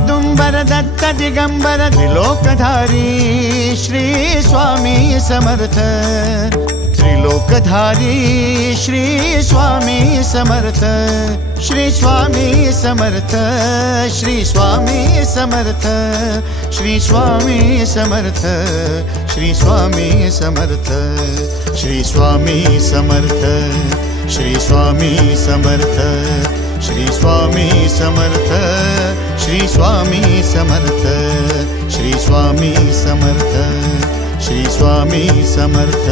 Audumbar Datta Digambar त्रिलोकधारी Shri Swami Samarth त्रिलोकधारी Shri Swami Samarth Shri Swami Samarth Shri Swami Samarth Shri Swami Samarth Shri Swami Samarth Shri Swami Samarth Shri Swami Samarth Shri Swami Samarth Shri Swami Samarth Shri Swami Samarth Shri Swami Samarth